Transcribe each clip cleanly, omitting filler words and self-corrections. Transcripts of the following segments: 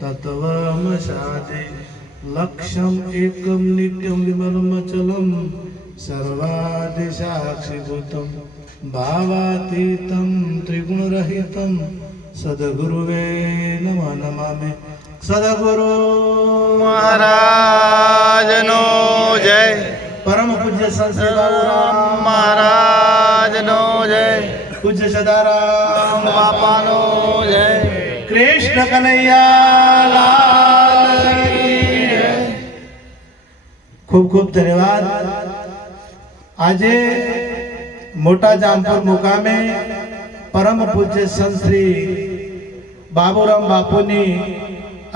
तत्त्वमसादे लक्ष्यम एकम नित्यम विमलमचलम सर्वादिसाक्षिभूतम भावातीतम त्रिगुणरहितम सद्गुरुवे नमः नमामि। सद्गुरु महाराज नो जय। परम पूज्य संत श्री बाबूराम महाराज नो जय। पूज्य सदाराम बापा नो जय। कृष्ण कन्हैया लाल की जय। खूब खूब धन्यवाद। આજે મોટા જામપુર મુકામે પરમ પૂજ્ય સંત શ્રી બાબુરામ બાપુની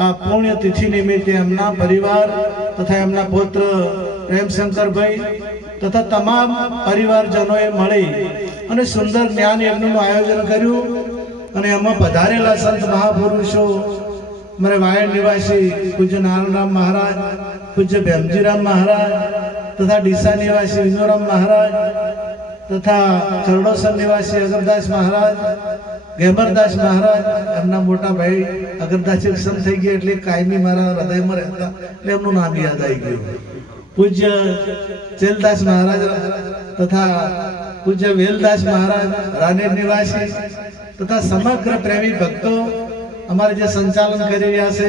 આ પુણ્યતિથિ નિમિત્તે એમના પરિવાર તથા એમના પુત્ર પ્રેમશંકરભાઈ તથા તમામ પરિવારજનોએ મળી અને સુંદર જ્ઞાન યજ્ઞનું આયોજન કર્યું અને એમાં પધારેલા સંત મહાપુરુષો મારે વાયડ નિવાસી પૂજ્ય નારાયણરામ મહારાજ, પૂજ્ય ભેમજીરામ મહારાજ તથા ડીસા નિવાસી વિનોરામ મહારાજ તથા ચરડોસર નિવાસી અગરદાસ મહારાજ, ગેમરદાસ મહારાજ, એમના મોટા ભાઈ અગરદાસ સંત થઈ ગયા એટલે કાયમી મારા હૃદયમાં રહેતા એટલે એમનું નામ યાદ આવી ગયું. પૂજ્ય ચેલદાસ મહારાજ તથા પૂજ્ય વેલદાસ મહારાજ રાનેર નિવાસી તથા સમગ્ર પ્રેમી ભક્તો અમારે જે સંચાલન કરી રહ્યા છે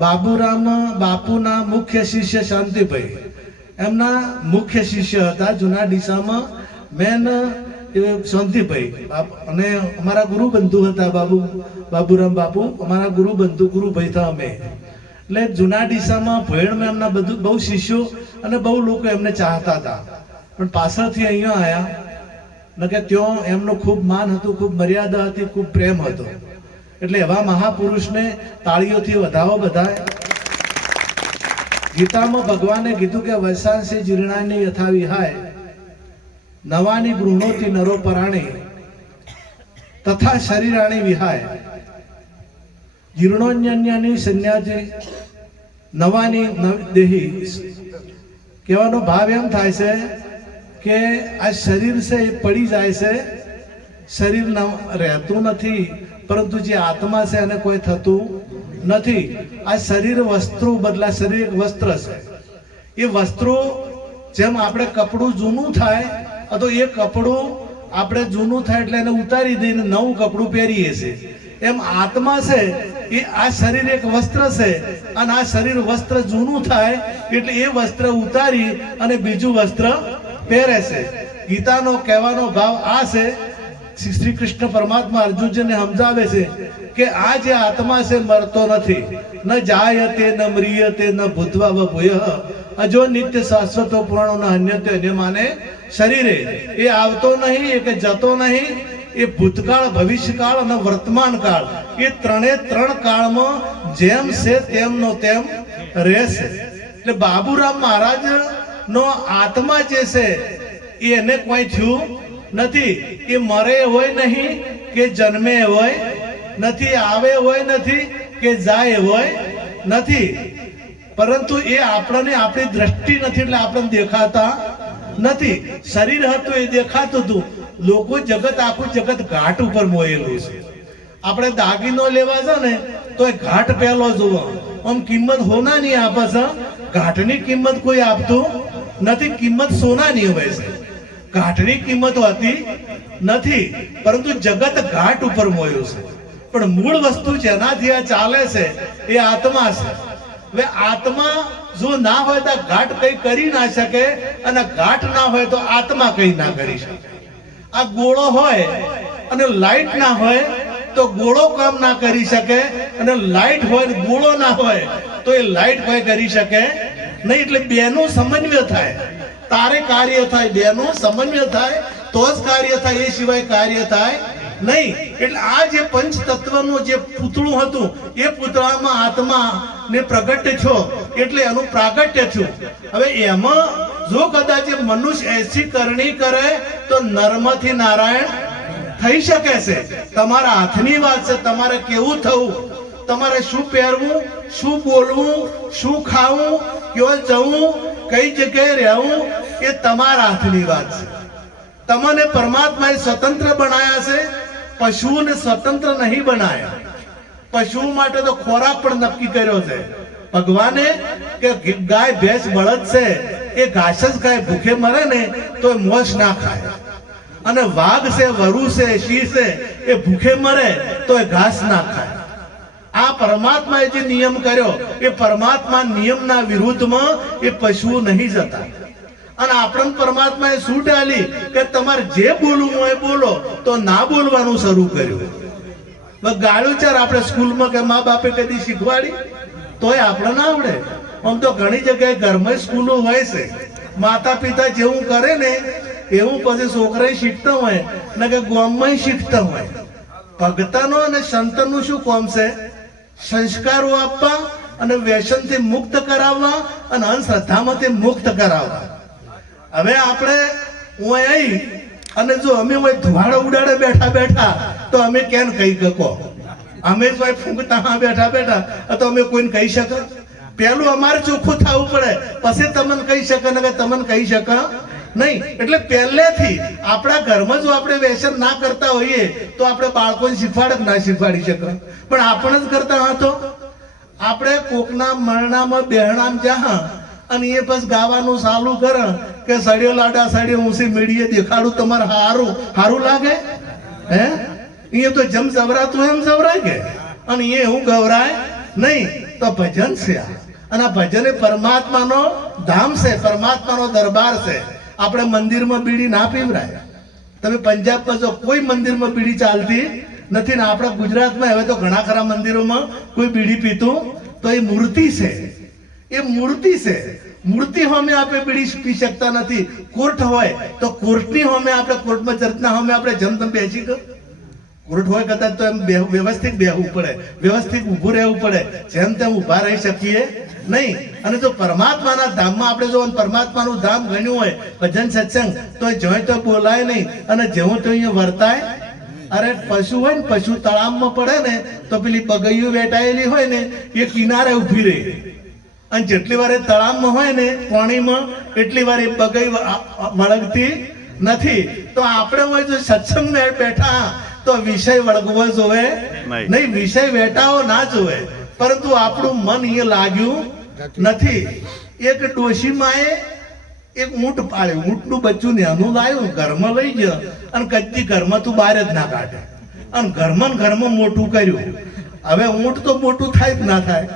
બાબુરામ બાપુના મુખ્ય શિષ્ય શાંતિભાઈ એમના મુખ્ય શિષ્ય હતા જૂના ડીસામાં મેન શાંતિભાઈ અને અમારા ગુરુ બંધુ હતા બાબુરામ બાપુ અમારા ગુરુ બંધુ ગુરુભાઈ હતા અમે એટલે જૂના ડીસામાં ભોયણમાં એમના બધું બહુ શિષ્યો અને બહુ લોકો એમને ચાહતા હતા પણ પાછળથી અહીંયા આવ્યા ને કે ત્યાં એમનું ખૂબ માન હતું, ખૂબ મર્યાદા હતી, ખૂબ પ્રેમ હતો એટલે એવા મહાપુરુષને તાળીઓથી વધાવો બધાય. ગીતામાં ભગવાને કીધું કે વૈસાંસી જીર્ણાની યથા વિહાય નવાની ગૃહણોથી નરો પરાણી તથા શરીરાણી વિહાય જીર્ણોન્યન્યની સંન્યાજી નવાની દેહી. કહેવાનો ભાવ એમ થાય છે કે આ શરીર છે એ પડી જાય છે, શરીર રહેતું નથી પરંતુ જે આત્મા છે એને કોઈ થતું નથી. આ શરીર વસ્ત્રો બદલા, શરીર એક વસ્ત્ર છે. એ વસ્ત્રો જેમ આપણે કપડું જૂનું થાય તો એ કપડું આપણે જૂનું થાય એટલે એને ઉતારી દઈને નવું કપડું પહેરીએ છીએ એમ આત્મા છે એ આ શરીર એક વસ્ત્ર છે અને આ શરીર વસ્ત્ર જૂનું થાય એટલે એ વસ્ત્ર ઉતારી અને બીજું વસ્ત્ર પહેરે છે. ગીતાનો કહેવાનો ભાવ આ છે. શ્રી કૃષ્ણ પરમાત્મા અર્જુનજીને સમજાવે છે કે આ જે આત્મા છે મરતો નથી, ન જાયતે ન મ્રિયતે ન ભૂત્વા ભૂયઃ અજો નિત્ય શાશ્વતો પુરાણો ન હન્યતે અન્યમાને શરીરે. એ આવતો નહીં, એ કે જતો નહીં, એ ભૂતકાળ, ભવિષ્યકાળ અને વર્તમાન કાળ એ ત્રણ કાળમાં જેમ છે તેમનો તેમ રહેશે. એટલે બાબુરામ મહારાજ નો આત્મા જે છે એને કોઈ થયું નથી. એ મરે હોય નહીં કે જન્મે હોય નથી, આવે હોય નથી કે જાય હોય નથી, પરંતુ એ આપણને આપણી દ્રષ્ટિ નથી એટલે આપણને દેખાતા નથી. શરીર હતું એ દેખાતું હતું. લોકો જગત, આખું જગત ઘાટ ઉપર મોયેલું છે. આપણે દાગીનો લેવા છે ને તો એ ઘાટ પહેલો જુઓ, આમ કિંમત હોનાની આપે છે, ઘાટની કિંમત કોઈ આપતું નથી. કિંમત સોનાની હોય છે, ઘાટની કિંમત હોતી નથી, પરંતુ જગત ઘાટ ઉપર મોયું છે. પણ મૂળ વસ્તુ જેનાથી આ ચાલે છે એ આત્મા છે. હવે આત્મા જો ના હોય તો ઘાટ કઈ કરી ના શકે અને ઘાટ ના હોય તો આત્મા કઈ ના કરી શકે. આ ગોળો હોય અને લાઈટ ના હોય તો ગોળો કામ ના કરી શકે, અને લાઈટ હોય ને ગોળો ના હોય તો એ લાઈટ કોઈ કરી શકે નહીં. એટલે બેનું સમન્વય થાય, તારે કાર્ય થાય, બેનું સમન્વય થાય તો જ કાર્ય થાય, એ સિવાય કાર્ય થાય નહીં. એટલે આ જે પંચ તત્વનું જે પૂતળું હતું એ પૂતળામાં આત્મા ને પ્રગટ્ય થયો એટલે એનું પ્રાગટ્ય થયું. હવે એમાં જો કદાચ મનુષ્ય એસી કરણી કરે તો નરમાંથી નારાયણ થઈ શકે છે. તમારા હાથની વાત છે, તમારે કેવું થવું, તમારે શું પહેરવું, શું બોલવું, શું ખાવું, ક્યાં જવું, કઈ જગ્યાએ રહેવું એ તમારા હાથની વાત છે. તમને પરમાત્માએ સ્વતંત્ર બનાયા છે, પશુઓને સ્વતંત્ર નહીં બનાયા. પશુઓ માટે તો ખોરાક પણ નક્કી કર્યો છે ભગવાને કે ગાય ભેંસ બળદ છે એ ઘાસ જ ખાય, ભૂખે મરે ને તો એ મોસ ના ખાય. અને વાઘ છે, વરુ છે, સિંહ છે એ ભૂખે મરે તો એ ઘાસ ના ખાય. આ પરમાત્માએ જે નિયમ કર્યો એ પરમાત્મા નિયમના વિરુદ્ધમાં એ પશુઓ નહીં જતા. અને આપણને પરમાત્માએ છૂટ આલી કે તમારે જે બોલવું હોય બોલો, તો ના બોલવાનું શરૂ કર્યું. ગાળું ચાર આપણે સ્કૂલમાં કે મા બાપે કદી શીખવાડી તોય આપણે ના આવડે. આમ તો ઘણી જગ્યાએ ઘરમાં સ્કૂલો હોય છે, માતા પિતા જેવું કરે ને એવું પછી છોકરા શીખતા હોય ને કે ગામમાં શીખતા હોય. ભક્તનો અને સંતનું શું કામ છે? સંસ્કારો આપવા અને વ્યસનથી મુક્ત કરાવવા અને અંધશ્રદ્ધામાંથી મુક્ત કરાવવા. હવે આપણે હું આવી અને જો અમે ધુવાડો ઉડાડે બેઠા બેઠા તો અમે કેમ કહી શકો? અમે જ ફૂંકતા બેઠા બેઠા તો અમે કોઈને કહી શકે? પેલું અમારે ચોખ્ખું થવું પડે, પછી તમને કહી શકે ને કે તમને કહી શકે નહીં. એટલે પહેલેથી આપણા ઘરમાં જો આપણે વ્યસન ના કરતા હોઈએ તો આપણે બાળકોને શીખવાડે કે ના શીખવાડી શકે? પણ આપણે જ કરતા હા તો આપણે કોકના મરણામાં બેહણામ જા અને એ પછી ગાવાનું ચાલુ કરે કે સડ્યો લાડા સડ્યો ઊંસી મીડીએ દેખાડું તમારે હારું લાગે? હે એ તો જેમ જવરાતું એમ જવરાય કે? અને એ હું ગવરાય નહીં. તો ભજન છે આ. અને આ ભજન એ પરમાત્માનો ધામ છે, પરમાત્માનો દરબાર છે. આપણે મંદિરમાં બીડી ના પીવરાય. તમે પંજાબમાં જો કોઈ મંદિરમાં બીડી ચાલતી નથી ને આપણા ગુજરાતમાં હવે તો ઘણા ખરા મંદિરોમાં કોઈ બીડી પીતું તો એ મૂર્તિ છે, એ મૂર્તિ છે. મૂર્તિ સામે આપણે બીડી પી શકતા નથી. કોર્ટ હોય તો કોર્ટની સામે આપણે કોર્ટમાં ચર્ચના સામે આપણે જમતમ બેસી ગયો. કોર્ટ હોય કદાચ તો એમ વ્યવસ્થિત બેહવું પડે, વ્યવસ્થિત ઊભું રહેવું પડે, જેમ તેમ ઊભા રહી શકીએ નહીં. અને જો પરમાત્માના ધામમાં આપણે જો પરમાત્માનું ધામ ગણ્યું હોય ભજન સત્સંગ તો જોઈ તો બોલાય નહીં અને જેવું તો અહીંયા વર્તાય. અરે પશુ હોય ને, પશુ તળાવમાં પડે ને તો પેલી બગૈયું વેટાયેલી હોય ને એ કિનારે ઊભી રહે. અને જેટલી વાર એ તળાવમાં હોય ને પાણીમાં એટલી વાર એ બગઈ વળગતી નથી. તો આપણે હોય જો સત્સંગમાં બેઠા તો વિષય વળગવો જોવે નહીં, વિષય વેટાવો ના જોવે. પરંતુ આપણું મન અહીંયા લાગ્યું નથી. એક ડોશીમાએ એક ઊંટ પાળ્યું, ઊંટનું બચ્ચું નાનું લાવ્યું, ઘરમાં લઈ ગયો અને કચ્છી ઘરમાં તું બહાર જ ના કાઢે અને ઘરમાં મોટું કર્યું. હવે ઊંટ તો મોટું થાય જ ના થાય,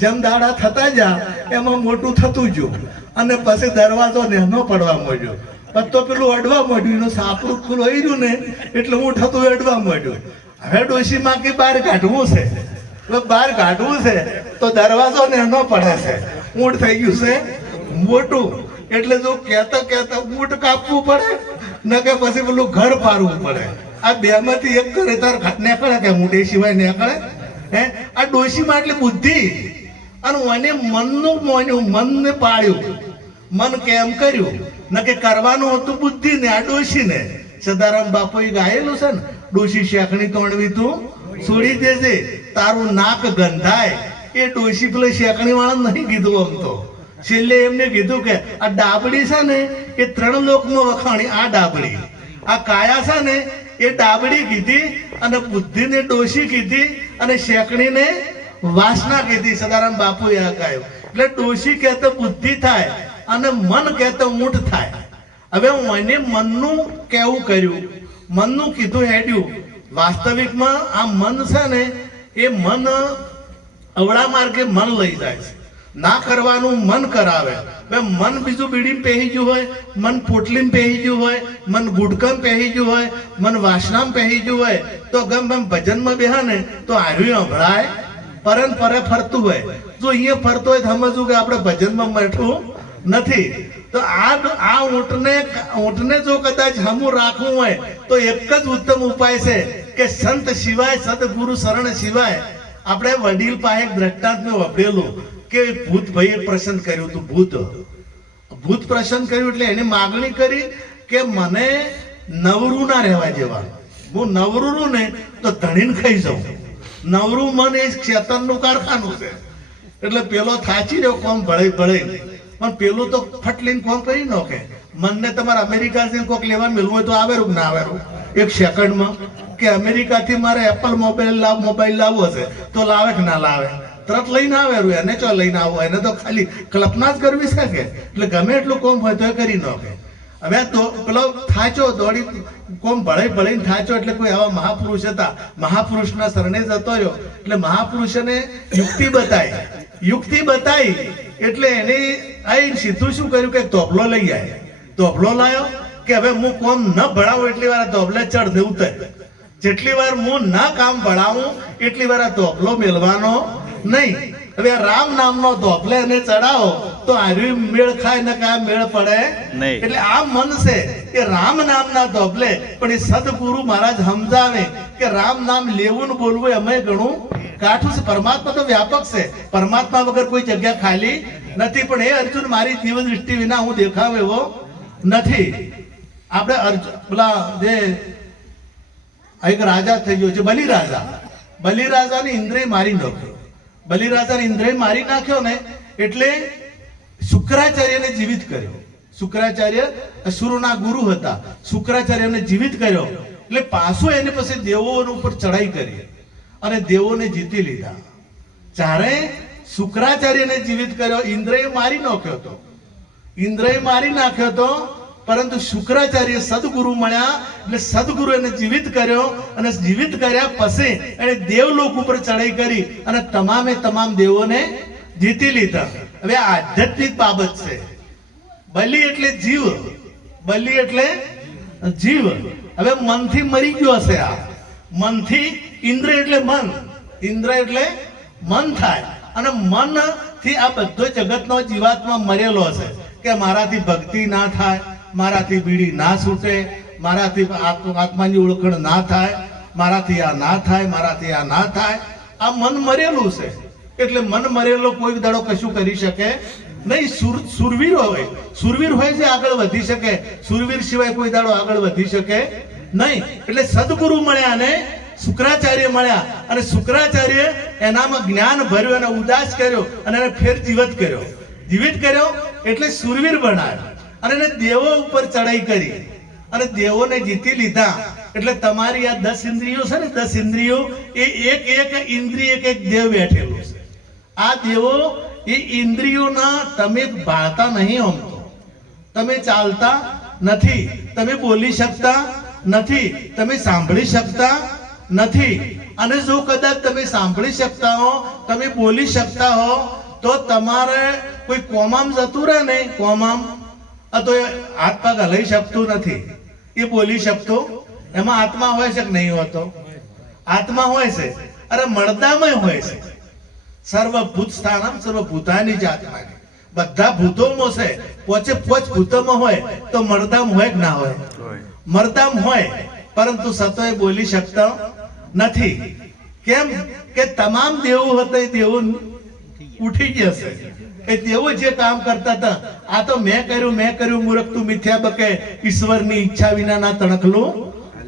જેમ દાડા થતા જા એમાં મોટું થતું ગયું અને પછી દરવાજો નેનો પડવા માંડ્યો. પછી તો પેલું અડવા માંડ્યું, એનું સાપડું ખુલ્લું ને એટલે ઊંટ હતું અડવા માંડ્યું. હવે ડોશીમાં કે બહાર કાઢવું છે, બહાર કાઢવું છે તો દરવાજો નેનો પડે છે, ઊંટ થઈ ગયું છે મોટું. એટલે જો કહેતા કહેતા ઊંટ કાપવું પડે ન કે પછી પેલું ઘર પાડવું પડે. આ બે માંથી એક કરે તાર નીકળે કે ઊંટ એ સિવાય નીકળે? હે આ ડોશીમાં એટલી બુદ્ધિ અને મને મનનું મોન્યું, મનને પાડ્યું, મન કેમ કર્યું ન કે કરવાનું હતું બુદ્ધિ ને આ ડોશીને. સદારામ બાપુએ ગાયેલું છે ને, ડોશી શેકણી તોડવી તું છોડી દેજે, તારું નાક ગંધાય. એ ડોશી પેલા શેકણી વાળા નહીં કીધું, આમ તો છેલ્લે એમને કીધું કે આ ડાબડી છે ને એ 3 લોકમાં વખાણી. આ ડાબડી, આ કાયા છે ને એ ડાબડી કીધી અને બુદ્ધિને ડોશી કીધી અને શેકણીને વાસના કીધી. સદારામ બાપુએ આ ગાયું. એટલે ડોશી કહેતો બુદ્ધિ થાય અને મન કહેતો ઊંટ થાય. હવે મને મનનું કેવું કર્યું, મનનું કીધું હેડ્યું. વાસ્તવિકમાં આ મન છે ને એ મન અવળા માર્ગે મન લઈ જાય છે. ના કરવાનું મન કરાવે. મન બીજું બીડીમાં પહેરી ગયું હોય, મન પોટલીમાં પહેરી ગયું હોય, મન ગુડકામાં પહેરી ગયું હોય, મન વાસનામાં પહેરી ગયું હોય તો ગમ ભજનમાં બેહા ને તો હાર્યું અભળાય પરે ફરતું હોય. જો અહીંયા ફરતો હોય સમજવું કે આપણે ભજનમાં બેઠું નથી. તો આ ઊંટને જો કદાચ હમું રાખવું હોય તો એક જ ઉત્તમ ઉપાય છે કે સંત સિવાય, સદગુરુ શરણ સિવાય. આપણે વડીલ પાસે દ્રષ્ટાંત મેં વાપરેલું કે ભૂત ભાઈએ પ્રસન્ન કર્યું હતું. ભૂત પ્રસન્ન કર્યું એટલે એને માગણી કરી કે મને નવરું ના રહેવા જેવા. હું નવરું ને તો ધણીને ખાઈ જાઉં. નવરું મન એ શેતાનનું કારખાનું છે. એટલે પેલો થાચી રહ્યો કોમ ભળે પણ પેલું તો ફટલીને કોમ કરી નાખે. મનને તમારે અમેરિકા કોક લેવા મેળવું હોય તો આવેરું ના આવેરું એક સેકન્ડમાં. કે અમેરિકાથી મારે એપલ મોબાઈલ લાવવો છે તો લાવે કે ના લાવે? તરત લઈને આવે રૂ, એને ચો લઈને આવો, એને તો ખાલી કલ્પના જ કરવી છે કે એટલે ગમે એટલું કોમ હોય તો એ કરી નાખે. હવે તો પેલો થાચો દોડી કોમ ભળીને થાચો એટલે કોઈ આવા મહાપુરુષ હતા, મહાપુરુષના શરણે જતો રહ્યો એટલે મહાપુરુષને યુક્તિ બતાવી એટલે એને આઈ સીધું શું કર્યું કે તોબલો લઈ આવે. તોબલો લાવ્યો કે હવે હું કોમ ન ભણાવું એટલી વાર તોબલે ચડ ને ઉતર, જેટલી વાર હું ના કામ ભણાવું એટલી વાર તોબલો મેળવાનો નહીં. હવે રામ નામનો તોબલે એને ચડાવો તો આર્યું મેળ ખાય ને કા મેળ પડે નહીં. એટલે આ મન છે એ રામ નામના તોબલે, પણ એ સદગુરુ મહારાજ સમજાવે કે રામ નામ લેવું ને બોલવું અમે ઘણું કાઠું છે. પરમાત્મા તો વ્યાપક છે, પરમાત્મા વગર કોઈ જગ્યા ખાલી નથી. પણ એ અર્જુન મારી જીવ દૃષ્ટિ વિના હું દેખાવ એવો નથી. આપણે પેલા જે એક રાજા થઈ ગયો છે બલિરાજાને ઇન્દ્રએ મારી નાખ્યો. બલિરાજાને ઇન્દ્રએ મારી નાખ્યો ને એટલે શુક્રાચાર્યને જીવિત કર્યો. શુક્રાચાર્ય અસુરોના ગુરુ હતા, શુક્રાચાર્યને જીવિત કર્યો એટલે પાછો એને પછી દેવો ઉપર ચડાઈ કરી અને દેવોને જીતી લીધા. જ્યારે શુક્રાચાર્યને જીવિત કર્યો ઇન્દ્રએ મારી નાખ્યો હતો, પરંતુ શુક્રાચાર્ય સદગુરુ મળ્યા એટલે સદગુરુ એને જીવિત કર્યો અને જીવિત કર્યા પછી એને દેવલોક ઉપર ચડાઈ કરી અને તમામ દેવોને જીતી લીધા. હવે આ આધ્યાત્મિક બાબત છે. બલિ એટલે જીવ. હવે મનથી મરી ગયો હશે. આ મનથી ઇન્દ્ર એટલે મન થાય અને મન થી આ બધો જગતનો જીવાત્મા મરેલો હશે કે મારાથી ભક્તિ ના થાય, મારાથી બીડી ના છૂટે, મારાથી આત્માની ઓળખાણ ના થાય, મારાથી આ ના થાય. આ મન મરેલું છે. એટલે મન મરેલો કોઈ દાડો કશું કરી શકે નહીં. સુરવીર હોય જે આગળ વધી શકે, સુરવીર સિવાય કોઈ દાડો આગળ વધી શકે નહીં. એટલે સદગુરુ મળ્યા અને શુક્રાચાર્ય મળ્યા અને શુક્રાચાર્ય એનામાં જ્ઞાન ભર્યું અને ઉદાસ કર્યો અને એને ફેર જીવિત કર્યો એટલે સુરવીર બનાવ્યો અને એને દેવો ઉપર ચડાઈ કરી અને દેવોને જીતી લીધા. એટલે તમારી આ 10 ઇન્દ્રિયો છે ને, 10 ઇન્દ્રિયો એ એક ઇન્દ્રિય એક દેવ બેઠેલું છે. આ દેવો એ ઇન્દ્રિયોના તમે ભાળતા નહીં, આમ તો તમે ચાલતા નથી, તમે બોલી શકતા નથી, તમે સાંભળી શકતા નથી. અને જો કદાચ તમે સાંભળી શકતા હો, તમે બોલી શકતા હો તો તમારે કોઈ કોમામ જતું રહે ને, કોમામ તો એ હાથ પગ હલાઈ શકતું નથી, એ બોલી શકતો. એમાં આત્મા હોય છે કે નહીં હોતો? આત્મા હોય છે. અરે મળદામાં હોય છે. સર્વભૂત સ્થાનમ સર્વભૂતાની જ આત્માની. બધા ભૂતોમાં છે, પોચ ભૂતોમાં હોય તો મળદામ હોય કે ના હોય? મળદામ હોય, પરંતુ સતોય બોલી શકતા નથી. કેમ કે તમામ દેવો હતા એ દેવો ઉઠી ગયા છે. એ દેવો જે કામ કરતા હતા, આ તો મેં કર્યું મૂર્ખ તું મિથ્યા બકે, ઈશ્વરની ઈચ્છા વિનાના તણખલું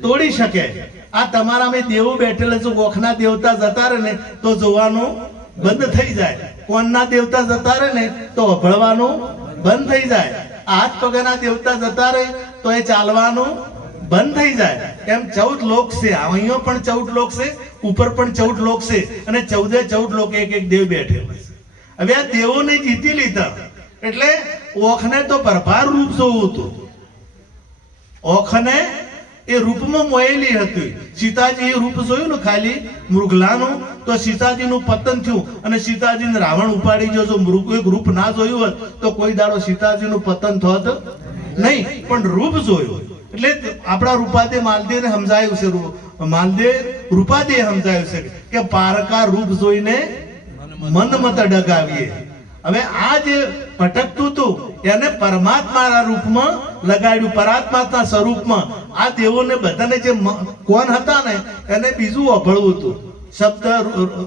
તોડી શકે. આ તમારામાં દેવો બેઠેલા જો ઓખના દેવતા જતા રહે ને તો જોવાનું બંધ થઈ જાય, કોણના દેવતા જતા રહે ને તો અભળવાનું બંધ થઈ જાય, હાથ પગના દેવતા જતા રહે તો એ ચાલવાનું બંધ થઈ જાય. એમ 14 લોક છે, અહીંયા પણ 14 લોક છે, ઉપર પણ 14 લોક છે અને 14 લોક એક દેવ બેઠેલો છે. હવે આ દેવોને જીતી લીધા એટલે ઓખને તો ભરભાર રૂપ જોવું હતું. ઓખને એ રૂપમાં મોયેલી હતી. સીતાજી એ રૂપ જોયું ને ખાલી મૃગલાનું તો સીતાજીનું પતન થયું અને સીતાજીને રાવણ ઉપાડી ગયો. જો એક રૂપ ના જોયું હોત તો કોઈ દાડો સીતાજીનું પતન થોત નહીં, પણ રૂપ જોયું એટલે આપણા રૂપાદે માલદેવને સમજાયું છે. માલદેવ રૂપાદે સમજાયું છે કે પારકા રૂપ જોઈને મન મત ડગાવીએ. હવે આ જે ભટકતું હતું એને પરમાત્માના રૂપમાં લગાડ્યું, પરમાત્માના સ્વરૂપમાં. આ દેવોને બધાને જે કોણ હતા ને એને બીજું અભળવું હતું. શબ્દ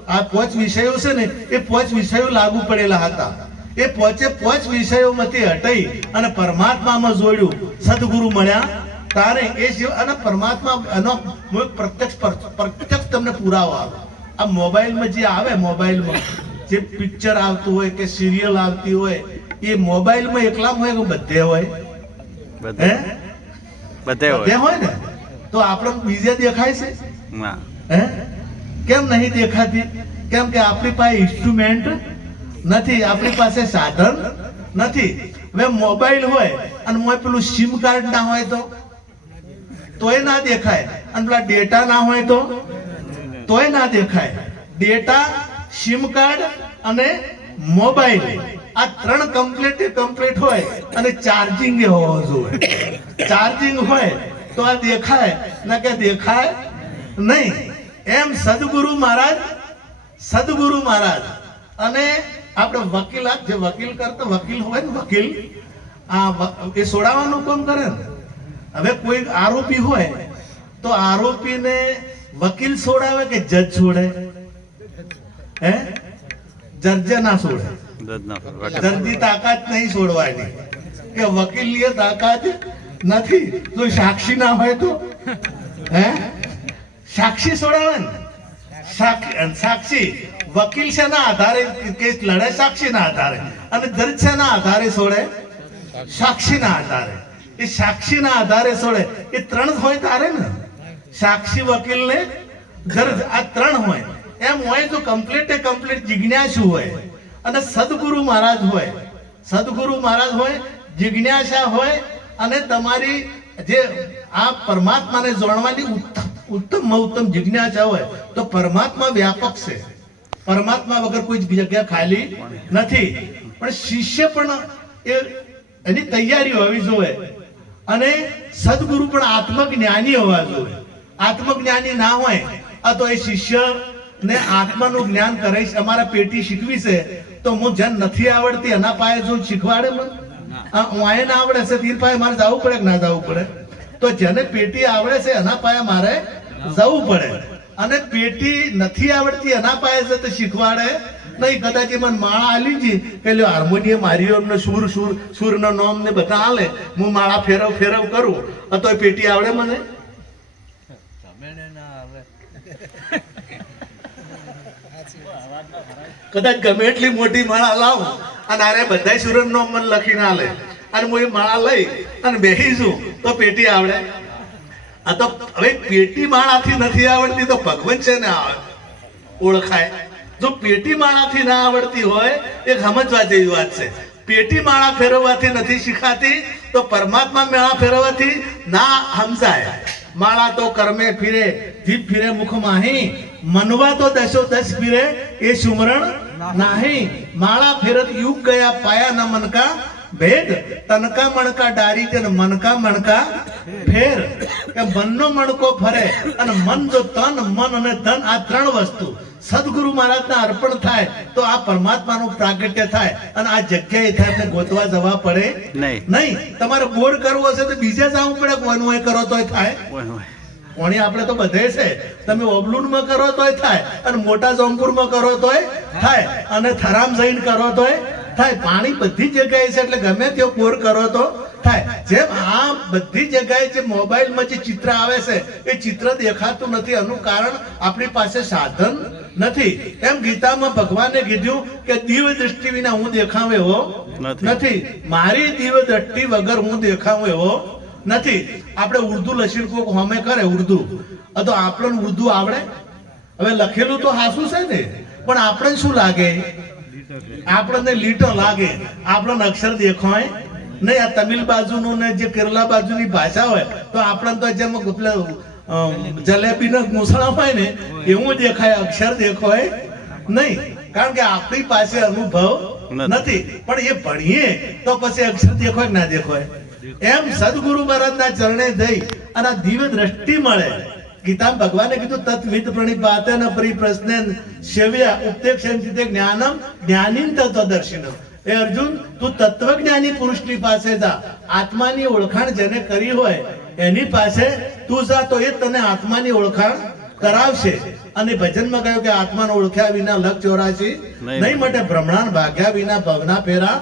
આ 5 વિષયો છે ને એ 5 વિષયો લાગુ પડેલા હતા. એ 5 વિષયોમાંથી હટાઈ અને પરમાત્મામાં જોડ્યું. સદગુરુ મળ્યા તારે એ અને પરમાત્મા એનો પ્રત્યક્ષ તમને પુરાવો આવે. આ મોબાઈલમાં જે આવે, મોબાઈલમાં જે પિક્ચર આવતું હોય કે સિરિયલ આવતી હોય એ મોબાઈલમાં એકલા હોય કે બધે હોય? બધે હોય ને. તો આપણે બીજે દેખાય છે? ના. હે કેમ નહીં દેખાતી? કેમ કે આપણી પાસે ઇન્સ્ટ્રુમેન્ટ નથી, આપણી પાસે સાધન નથી. હવે મોબાઈલ હોય અને મોય પેલું સિમ કાર્ડ ના હોય તોય ના દેખાય, અને પેલા ડેટા ના હોય તોય ના દેખાય. ડેટા, સિમ કાર્ડ અને મોબાઈલ, આ ત્રણ કમ્પ્લીટ હોય અને ચાર્જિંગ હોવો જોઈએ. ચાર્જિંગ હોય તો આ દેખાય, ના કે દેખાય નહીં. એમ સદગુરુ મહારાજ અને આપણે વકીલાત, જે વકીલ કરતો વકીલ હોય ને, વકીલ એ છોડાવવાનું કામ કરે ને. હવે કોઈ આરોપી હોય તો આરોપીને વકીલ છોડાવે કે જજ છોડે? હે જજ ના છોડે. જજની તાકાત નહીં છોડવાની, કે વકીલની તાકાત નથી. તો સાક્ષી ના હોય તો હે સાક્ષી છોડાવે ને. સાક્ષી વકીલ છે ના આધારે કેસ લડે, સાક્ષી ના આધારે. અને જજ છે ના આધારે છોડે, સાક્ષી ના આધારે. એ સાક્ષી ના આધારે છોડે. એ ત્રણ હોય તારે ને, સાક્ષી, વકીલ ને જજ, આ ત્રણ હોય. એમ હોય તો કમ્પ્લીટ જિજ્ઞાસુ હોય અને સદગુરુ મહારાજ હોય, જિજ્ઞાસા હોય, અને તમારી જે આ પરમાત્માને જાણવાની ઉત્તમ જિજ્ઞાસા હોય તો પરમાત્મા વ્યાપક છે. પરમાત્મા વગર કોઈ જગ્યા ખાલી નથી. પણ શિષ્ય પણ એની તૈયારી હોવી જોઈએ. અને સદગુરુ પણ આત્મજ્ઞાની હોવા જોઈએ. આત્મજ્ઞાની ના હોય આ તો એ શિષ્ય ને આત્માનું જ્ઞાન કરે છે. અમારા પેટી શીખવી છે તો હું જેન નથી આવડતી એના પાસે જો શીખવાડે મને, વાય ના આવડે છે તીર પાસે મારે જવું પડે કે ના જવું પડે? તો જેને પેટી આવડે છે એના પાસે મારે જવું પડે. અને પેટી નથી આવડતી એના પાસે છે તો શીખવાડે નહીં. કદાચ મને માળા આલી જી કે લ્યો હાર્મોનિયમ, હારિયમ, સુર નો નોમ ને બધા હાલે, હું માળા ફેરવ કરું તો પેટી આવડે મને? કદાચ ગમે એટલી મોટી માળા લાવું અને આરે બધા સુર નો મને લખીને આલે અને હું એ માળા લઈ અને બેસીશું તો પેટી આવડે? આ તો હવે પેટી માળાથી નથી આવડતી તો ભગવાન છે ને ઓળખાય. જો પેટી માળાથી ના આવડતી હોય એક સમજવા જેવી વાત છે. પેટી માળા ફેરવવાથી નથી શીખાતી તો પરમાત્મા માળા ફેરવવાથી ના સમજાય. માળા તો કર્મે ફિરે, જીભ ફિરે મુખ માહી, મનવા તો 10 ફિરે એ સુમરણ નાહી. માળા ફેરત યુગ ગયા પાયા ન મનકા ભેદ, તનકા મણકા ડારી જન મનકા ફેર. કે મનનો મણકો ફરે અને મન જો તન, મન અને ધન, આ ત્રણ વસ્તુ સદગુરુ મહારાજના અર્પણ થાય તો આ પરમાત્માનું પ્રાગટ્ય થાય. અને આ જગ્યાએ થાય એટલે ગોતવા જવા પડે નહીં. તમારે બોર કરવો હશે તો બીજે જવું પડે. કોનું કરો તોય થાય. કોણી આપણે તો બધે છે. તમે ઓબલુનમાં કરો તોય થાય, અને મોટા જોમપુરમાં કરો તોય થાય, અને થરામ જઈને કરો તોય થાય. પાણી બધી જગ્યાએ છે એટલે ગમે તેવો બોર કરો તો થાય. જેમ આ બધી જગ્યાએ જે મોબાઈલમાં જે ચિત્ર આવે છે એ ચિત્ર દેખાતું નથી. એનું કારણ આપણી પાસે સાધન નથી. એમ ગીતામાં ભગવાને કીધું કે દિવ્ય દ્રષ્ટિ વિના હું દેખાવ એવો નથી. મારી દિવ્ય દ્રષ્ટિ વગર હું દેખાવ એવો નથી. આપણે ઉર્દુ લખીને કોક હોમે કરે ઉર્દુ, તો આપણને ઉર્દુ આવડે? હવે લખેલું તો હાસું છે ને, પણ આપણને શું લાગે? આપણને લીટો લાગે, આપણને અક્ષર દેખાય નહીં. આ તમિલ બાજુનું ને જે કેરલા બાજુની ભાષા હોય તો આપણને તો જેમ જલેબી ના ઘૂંસણા હોય ને એવું દેખાય, અક્ષર દેખાય નહીં. કારણ કે આપણી પાસે અનુભવ નથી. પણ એ ભણીએ તો પછી અક્ષર દેખાય કે ના દેખાય? એમ સદગુરુ મહારાજના ચરણે જઈ અને આ દિવ્ય દ્રષ્ટિ મળે. ગીતામાં ભગવાને કીધું તત્વિદ પ્રણિપાતેન પરિપ્રશ્નેન સેવ્યા ઉપદેક્ષેન ચિતે જ્ઞાનમ જ્ઞાનીન તત્વદર્શિનમ. એ અર્જુન, તું તત્વજ્ઞાની પુરુષની પાસે જા. આત્માની ઓળખાણ જેને કરી હોય એની પાસે તું જા તો એ તને આત્માની ઓળખાણ કરાવશે. અને ભજનમાં કહ્યું કે આત્માને ઓળખ્યા વિના લખ 84 નહીં માટે, ભ્રમણાન ભાગ્યા વિના ભવના ફેરા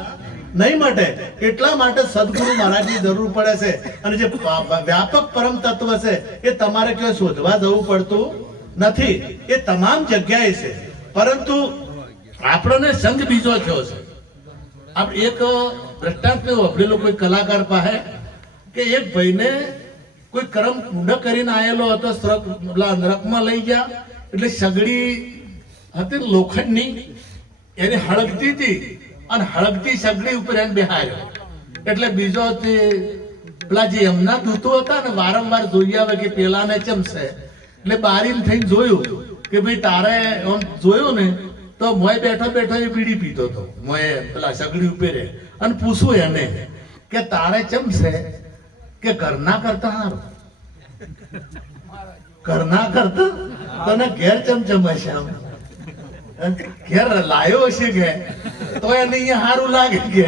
નહીં માટે. એટલા માટે સદગુરુ મહારાજની જરૂર પડે છે. અને જે વ્યાપક પરમ તત્વ છે એ તમારે ક્યાં શોધવા જવું પડતું નથી. એ તમામ જગ્યાએ છે. પરંતુ આપણને સંગ બીજો થયો છે. એક દ્રષ્ટાંત વાપરેલો કોઈ કલાકાર પાસે કે એક ભાઈને કોઈ કર્મ પૂર્ણ કરીને આવેલો હતો, નરકમાં લઈ ગયા એટલે સગડી હતી લોખંડની, એને હળગતી હતી અને હળગતી સગડી ઉપર એને બેહાર્યો. એટલે બીજો તે પેલા જે એમના દૂતો હતા ને વારંવાર જોઈ આવે કે પેલાને ચમશે, એટલે બારીમ થઈને જોયું કે ભાઈ તારે આમ જોયું ને તો મોય બેઠો બેઠો એ બીડી પીતો હતો, મોય પેલા સગડી ઉપર અને પૂછું એને કે તારે ચમશે કે ઘરના કરતા હારું, ઘરના કરતા તને ઘેર ચમચમાશે, આમ ઘેર લાયો હશે કે તો એને અહીંયા સારું લાગે કે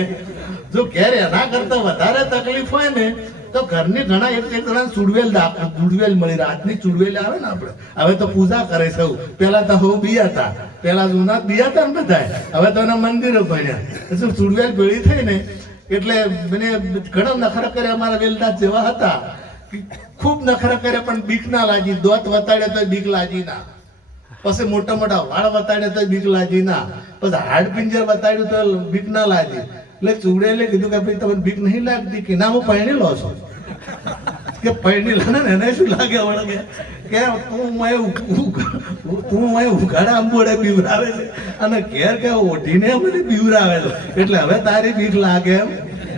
જો ઘેર એના કરતા વધારે તકલીફ હોય ને તો ઘરની ઘણા એક જણા ચુડવેલ મળી, રાતની ચુડવેલ આવે ને આપણે હવે તો પૂજા કરે સૌ, પેલા તો હું બિયા હતા, પેલા જૂના બિયા હતા ને બધા, હવે તો એના મંદિરો ભણ્યા, શું ચુડવેલ ભેળી થઈ ને એટલે મને ઘણા નખરા કર્યા, અમારા વેલદાસ જેવા હતા, ખૂબ નખરા કર્યા પણ બીક ના લાગી, દોત વતાડે તો બીક લાગી ના, પછી મોટા મોટા વાળ વતાડે તો બીક લાગી ના, પછી હાડ પિંજર વતાડ્યું તો બીક ના લાગી. એટલે ચૂડેલે કીધું કે ભાઈ તમને બીક નહીં લાગતી કે ના હું પરણી લો છો કે પરણી લો ને એને શું લાગે વળગે કે તું ઉઘાડા અંબોડે બીવરાવે છે અને ઘેર કે ઓઢીને મને બીવરાવે છે, એટલે હવે તારી બીક લાગે એમ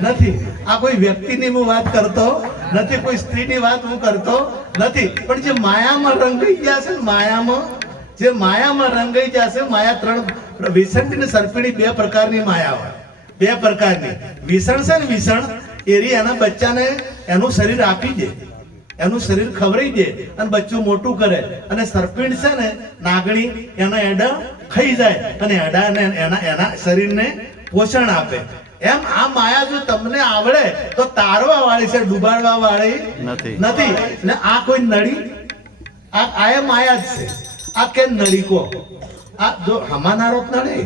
નથી. આ કોઈ વ્યક્તિની હું વાત કરતો નથી, કોઈ સ્ત્રીની વાત હું કરતો નથી, પણ જે માયામાં રંગાઈ ગયા છે ને, માયામાં રંગાઈ જશે. માયા ત્રણ, વિસંડી ને સર્પિણી બે પ્રકારની માયા હોય, બે પ્રકારની. વિષણ છે ને, વિષણ એરી એના બચ્ચાને એનું શરીર આપી દે, એનું શરીર ખવડાવી દે અને બચ્ચું મોટું કરે, અને સર્પિણ છે ને નાગણી એના એડા ખાઈ જાય અને એડાને એના શરીરને પોષણ આપે. એમ આ માયા જો તમને આવડે તો તારવા વાળી છે, ડૂબાડવા વાળી નથી. ને આ કોઈ નળી, આ માયા જ છે. આ કેમ નળી કો? આ જો હમાનારો જ નડે.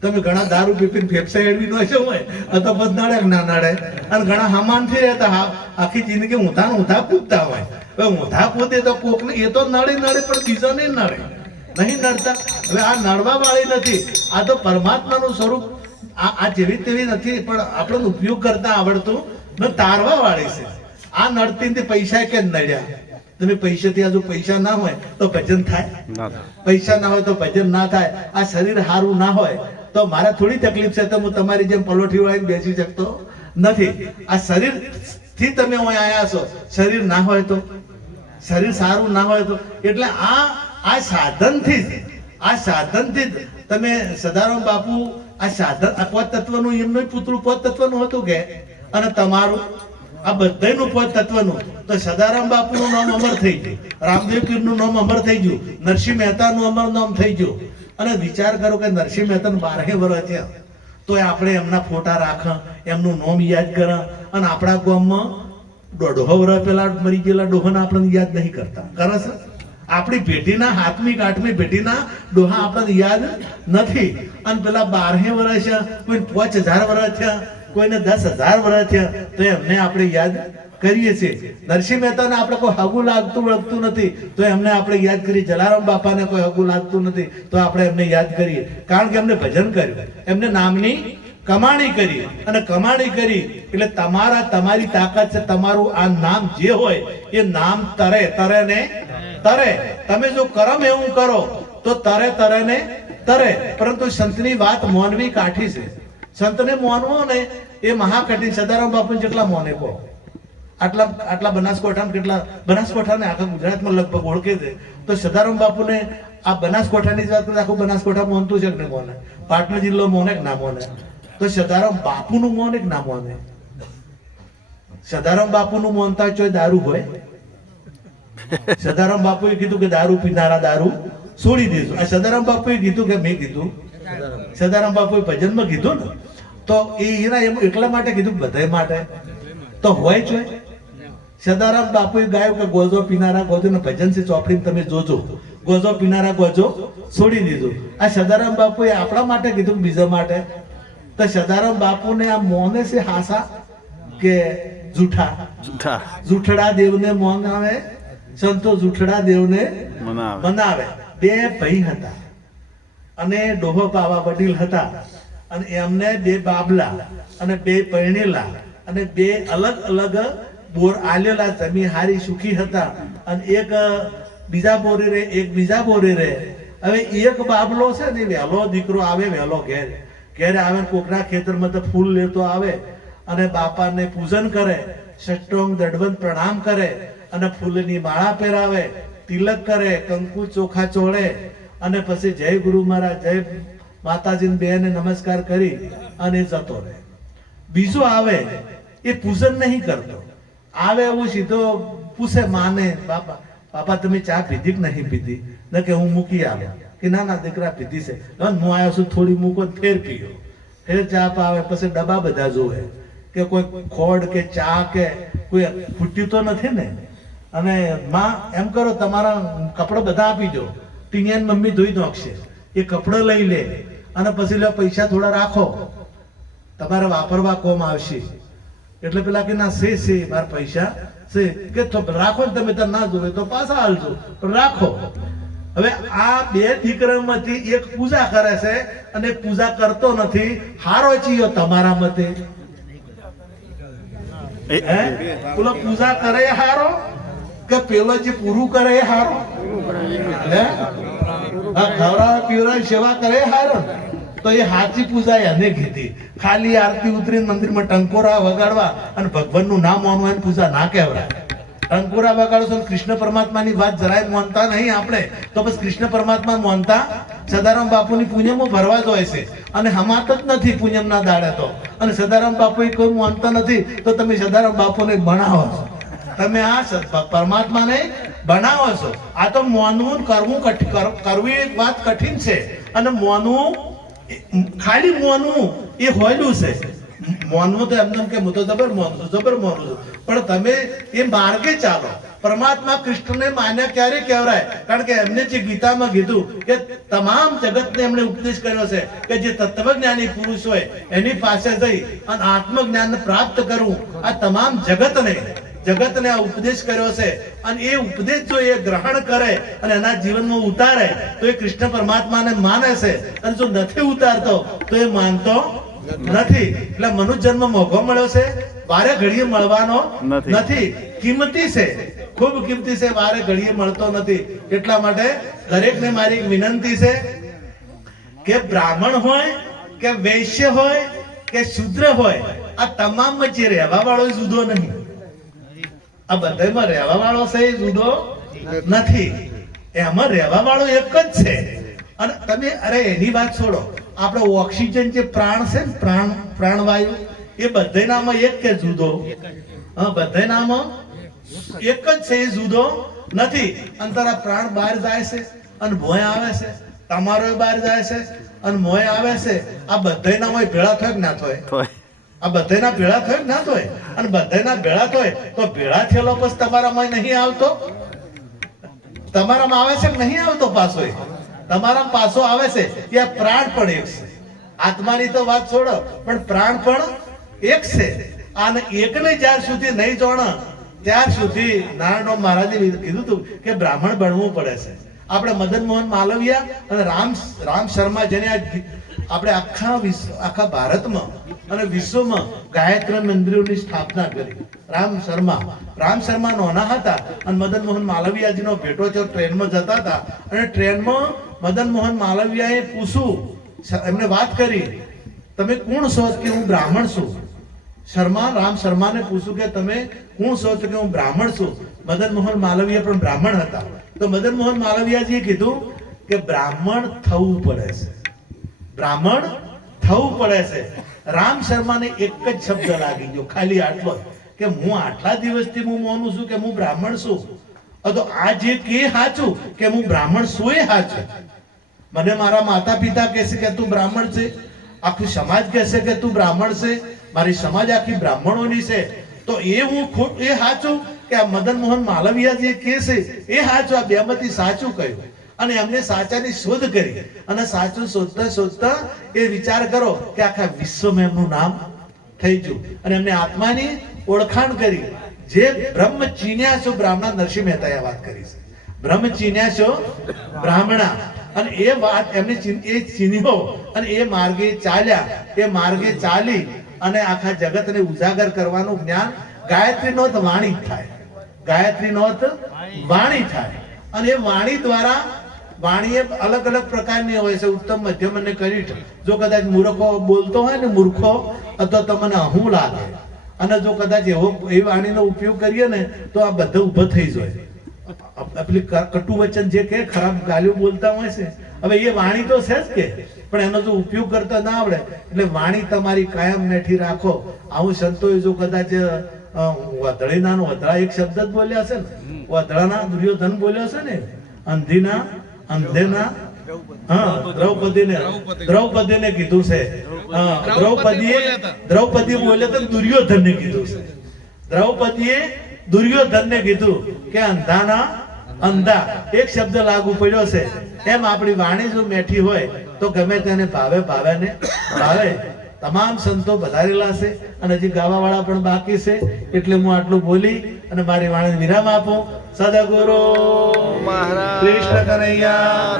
તમે ઘણા દારૂ પીપીને ફેફસા એડવી નો છે હોય તો બસ નડે ના નડે, અને ઘણા હમાન થી રહેતા આખી જિંદગી ઊંધા કૂદતા હોય. હવે ઊંધા કૂદે તો કોક ને એ તો નડે પણ બીજો નહીં નડે, નહીં નડતા. હવે આ નડવા વાળી નથી, આ તો પરમાત્માનું સ્વરૂપ. આ જેવી તેવી નથી, પણ આપણને ઉપયોગ કરતા આવડતું ને તારવા વાળી છે. આ નડતી પૈસા કે નડ્યા. તમે પૈસાથી આજુ પૈસા ના હોય તો ભજન થાય, પૈસા ના હોય તો ભજન ના થાય. આ શરીર સારું ના હોય તો મારે થોડી તકલીફ છે, તો હું તમારી જેમ પલોઠી વાળીને બેસી શકતો નથી. આ શરીર થી તમે અહીં આવ્યા છો, શરીર ના હોય તો, શરીર સારું ના હોય તો, એટલે આ સાધનથી જ તમે સદારામ બાપુ આ સાધન, આ પોત તત્વનું એમનું પુતળું પોત તત્વનું હતું કે, અને તમારું આ બધાનું પોત તત્વનું. તો સદારામ બાપુનું નામ અમર થઈ ગયું, રામદેવ પીરનું નામ અમર થઈ ગયું, નરસિંહ મહેતાનું અમર નામ થઈ ગયું. અને વિચાર કરો કે નરસિંહ મહેતા 12 વર્ષ થયા તો આપણે એમના ફોટા રાખ, એમનું નામ યાદ કરે, અને આપણા ગામમાં 1.5 વર્ષ પહેલા મરી ગયેલા ડોહાને આપણને યાદ નહીં કરતા, કરે છે? આપણી પેઢીના 7મી 8મી પેઢીના ડોહા આપણને યાદ નથી. અને પેલા 12 વર્ષ થયા, કોઈ 5000 વર્ષ થયા, કોઈને 10,000 વર્ષ થયા, તો એમને આપણે યાદ કરીએ છીએ. નરસિંહ મહેતાને આપણે કોઈ હગું લાગતું નથી તો એમને આપણે યાદ કરીએ. જલારામ બાપાને કોઈ હગું લાગતું નથી તો આપણે એમને યાદ કરીએ, કારણ કે એમને ભજન કર્યું, એમને નામની કમાણી કરી, અને કમાણી કરી એટલે તમારી તાકાત છે. તમારું આ નામ જે હોય એ નામ તરે ને તરે. તમે જો કરમ એવું કરો તો તરે ને તરે. પરંતુ સંતની વાત મોનવી કાઠી છે. સંતને મોનવો ને એ મહાકઠિન. સદારામ બાપુ જેટલા મોને કહો, આટલા બનાસકાંઠાને આખા ગુજરાતમાં લગભગ ઓળખે છે. તો સદારામ બાપુને આ બનાસકાંઠાની વાત કરીએ, આખું બનાસકાંઠા મોનતું છે કે મોને? પાટણ જિલ્લો મોને કે ના મોને? તો સદારામ બાપુનું મોને કે ના મોને? સદારામ બાપુનું મોનતા ચોય દારૂ હોય? સદારામ બાપુએ કીધું કે દારૂ પીનારા દારૂ છોડી દેજો. આ સદારામ બાપુએ કીધું કે મેં કીધું? સદારામ બાપુએ ભજનમાં કીધું ને, તો એના એમ એટલા માટે કીધું, બધા માટે તો હોય છે. સદારામ બાપુએ ગાયું કે ગોજો પીનારા ગોજો ને ભજન છે ચોપડી તમે જોજો, ગોજો પીનારા ગોજો છોડી દીધું. આ સદારામ બાપુએ આપણા માટે કીધું, બીજા માટે? તો સદારામ બાપુને આ મોને છે હાસા કે જૂઠડા દેવને મોન આવે, સંતો જૂઠડા દેવને મનાવે. બે ભાઈ હતા અને ડોહો પાવા વડીલ હતા, અને એમને 2 બાબલા અને 2 પરણેલા અને 2 અલગ અલગ બોર આલેલા જમીન હારી સુખી હતા અને એક બીજા બોરે રે એક બીજા બોરે રે. હવે એક બાબલો છે ને વહેલો દીકરો આવે વહેલો ઘેર આવે કોકના ખેતરમાં તો ફૂલ લેતો આવે અને બાપાને પૂજન કરે, સષ્ટાંગ દંડવત પ્રણામ કરે અને ફૂલની માળા પહેરાવે, તિલક કરે, કંકુ ચોખા ચોળે અને પછી જય ગુરુ મહારાજ જય માતાજીને બેને નમસ્કાર કરી અને જતો રહે. બીજો આવે એ પૂજન નહીં કરતો, આવે એવું સીધો પૂછે માને, બાપા તમે ચા પીધી કે નહીં પીધી? ને કે હું મૂકી આવે કે ના ના દીકરા પીધી છે. હું આવ્યો છું થોડી મૂકો ફેર પીયો, ફેર ચા પાવે. પછી ડબ્બા બધા જોવે કે કોઈ ખોડ કે ચા કે કોઈ ફૂટ્યું તો નથી ને. અને માં એમ કરો તમારા કપડાં બધા આપી દો, ટીનિયાની મમ્મી ધોઈ નાખશે. એ કપડો લઈ લે અને પછી લે પૈસા થોડા રાખો, તમારે વાપરવા કોમ આવશે. એટલે પેલા કે ના છે મારા પૈસા છે કે રાખો ને તમે તો ના જોવે તો પાછા હાલજો પણ રાખો. હવે આ બે દીકરામાંથી એક પૂજા કરે છે અને પૂજા કરતો નથી. હારો ચિયો તમારા મતે? પેલો પૂજા કરે એ હારો કે પેલો જે પૂરું કરે એ હારો? ખવડાવે પીવડાવે સેવા કરે એ હારો? તો એ સાચી પૂજા એને કીધી. ખાલી આરતી ઉતરીને મંદિરમાં ટંકોરા વગાડવા અને ભગવાનનું નામ માનવાની પૂજા ના કહેવાય. ટંકોરા વગાડો છો કૃષ્ણ પરમાત્માની વાત જરાય માનતા નહીં આપણે, તો બસ કૃષ્ણ પરમાત્મા માનતા સદારામ બાપુની પૂનમો ભરવા જ હોય છે અને હમાત જ નથી પૂનમના દાડે તો. અને સદારામ બાપુ કોઈ માનતા નથી તો તમે સદારામ બાપુને બનાવો છો, તમે આ પરમાત્માને બનાવો છો. આ તો માનવું કરવું એક વાત કઠિન છે અને માનવું ખાલી માનવું એ હોયલું છે. માનવું તો એમને કે હું તો જબર માનું છું પણ તમે એ માર્ગે ચાલો. પરમાત્મા કૃષ્ણને માન્યા ક્યારે કહેવાય? કારણ કે એમને જે ગીતામાં કીધું કે તમામ જગતને એમણે ઉપદેશ કર્યો છે કે જે તત્વજ્ઞાની પુરુષ હોય એની પાસે જઈ અને આત્મજ્ઞાન પ્રાપ્ત કરવું. આ તમામ જગતને આ ઉપદેશ કર્યો છે અને એ ઉપદેશ જો એ ગ્રહણ કરે અને એના જીવનમાં ઉતારે તો એ કૃષ્ણ પરમાત્માને માને છે, અને જો નથી ઉતારતો તો એ માનતો નથી. એટલે મનુષ્ય જન્મ મોઘો મળ્યો છે, વારે ઘડીએ મળવાનો નથી. કિંમતી છે, ખૂબ કિંમતી છે, વારે ઘડીએ મળતો નથી. એટલા માટે દરેકને મારી વિનંતી છે કે બ્રાહ્મણ હોય કે વૈશ્ય હોય કે શૂદ્ર હોય, આ તમામ જે રહેવા વાળો જુદો નહીં. આ બધામાં રહેવા વાળો છે જુદો નથી, એમાં રહેવા વાળો એક જ છે. અને તમે અરે એની વાત છોડો, આપણે ઓક્સિજન જે પ્રાણ છે ને પ્રાણવાયુ એ બધાનામાં એક કે જુદો? બધાનામાં એક જ છે, એ જુદો નથી. અંતરા પ્રાણ બહાર જાય છે અને મોય આવે છે, તમારો બહાર જાય છે અને મોય આવે છે. આ બધાના મોય ભેળા થાય કે ના થાય? આ બધાના ભેળા થાય કે ના થાય? અને બધાના ભેળા થાય તો ભેળા થયેલો પછી તમારામાં નહીં આવતો? તમારામાં આવે છે કે નહીં આવતો? પાછો તમારા પાછો આવે છે. ત્યાં પ્રાણ પણ એક છે. આત્માની તો વાત છોડો, પણ પ્રાણ પણ એક છે. અને એકને જ્યાર સુધી નહીં જાણે ત્યાર સુધી નારાયણ મહારાજે કીધું હતું કે બ્રાહ્મણ બનવું પડે છે. આપણે મદન મોહન માલવિયા અને રામ શર્મા જેને આપણે આખા ભારતમાં અને વિશ્વમાં ગાયત્રી મંદિરોની સ્થાપના કરી. રામ શર્મા નાના હતા અને મદન મોહન માલવિયાજીનો ભેટો થયો. ટ્રેનમાં જતા હતા અને ટ્રેનમાં મદન મોહન માલવિયાએ પૂછ્યું, એમને વાત કરી, તમે કોણ છો? કે હું બ્રાહ્મણ છું. રામ શર્માને પૂછ્યું કે તમે કોણ છો? કે હું બ્રાહ્મણ છું. મદન મોહન માલવિયા પણ બ્રાહ્મણ હતા. તો મદન મોહન માલવિયાજીએ કીધું કે બ્રાહ્મણ થવું પડે છે, બ્રાહ્મણ થવું પડે છે. રામ શર્માને એક જ શબ્દ લાગી ગયો, ખાલી આટલો કે હું આટલા દિવસથી હું માનું છું કે હું બ્રાહ્મણ છું. તો આ જે કે સાચું કે હું બ્રાહ્મણ છું એ સાચું. મને મારા માતા પિતા કહેશે કે તું બ્રાહ્મણ છે, આખું સમાજ કહેશે કે તું બ્રાહ્મણ છે, મારી સમાજ આખી બ્રાહ્મણોની છે, તો એ હું ખુદ એ સાચું કે આ મદન મોહન માલવિયા જે કહે છે એ સાચું? આ બેમાંથી સાચું કહ્યું. અને એમને સાચાની શોધ કરી અને સાચું શોધતા એ વિચાર કરો કે આખા વિશ્વમાં એમનું નામ થઈ ગયું. અને એમને આત્માની ઓળખાણ કરી. જે બ્રહ્મ ચીન્યા છો બ્રાહ્મણા, નરસિંહ મહેતાએ વાત કરી છે, બ્રહ્મ ચીન્યા છો બ્રાહ્મણા. અને એ વાત એમને એ ચીન્યો અને એ માર્ગે ચાલ્યા. એ માર્ગે ચાલી અને આખા જગતને ઉજાગર કરવાનું જ્ઞાન ગાયત્રીનો અર્થ વાણી જ થાય. ગાયત્રીનો અર્થ વાણી થાય. અને એ વાણી દ્વારા વાણી એ અલગ અલગ પ્રકારની હોય છે, ઉત્તમ, મધ્યમ અને કનિષ્ઠ. જો કદાચ મૂર્ખો બોલતો હોય ને, મૂર્ખો, અથવા તમને અહું લાગે, અને જો કદાચ એ વાણીનો ઉપયોગ કરીએ ને તો આ બધા ઊભા થઈ જાય. પેલી કટુ વચન જે કે ખરાબ ગાલીઓ બોલતા હોય છે, હવે એ વાણી તો છે જ કે, પણ એનો જો ઉપયોગ કરતા ના આવડે, એટલે વાણી તમારી કાયમ મેઠી રાખો. આવું સંતોએ જો કદાચ વધળીનાનો વધળા એક શબ્દ જ બોલ્યા છે ને, વધળાના દુર્યોધન બોલ્યો છે ને, અંધીના અંધેના, દ્રૌપદીને કીધું છે, દ્રૌપદી બોલે તો દુર્યોધનને કીધું છે. દ્રૌપદીએ દુર્યોધનને કીધું કે અંધાના અંધા, એક શબ્દ લાગુ પડ્યો છે. એમ આપણી વાણી જો મેઠી હોય તો ગમે તેને ભાવે ને ભાવે. તમામ સંતો પધારેલા છે અને હજી ગાવાવાળા પણ બાકી છે, એટલે હું આટલું બોલી અને મારી વાણીને વિરામ આપું. સદગુરુ મહારાજ કૃષ્ણ કનૈયા.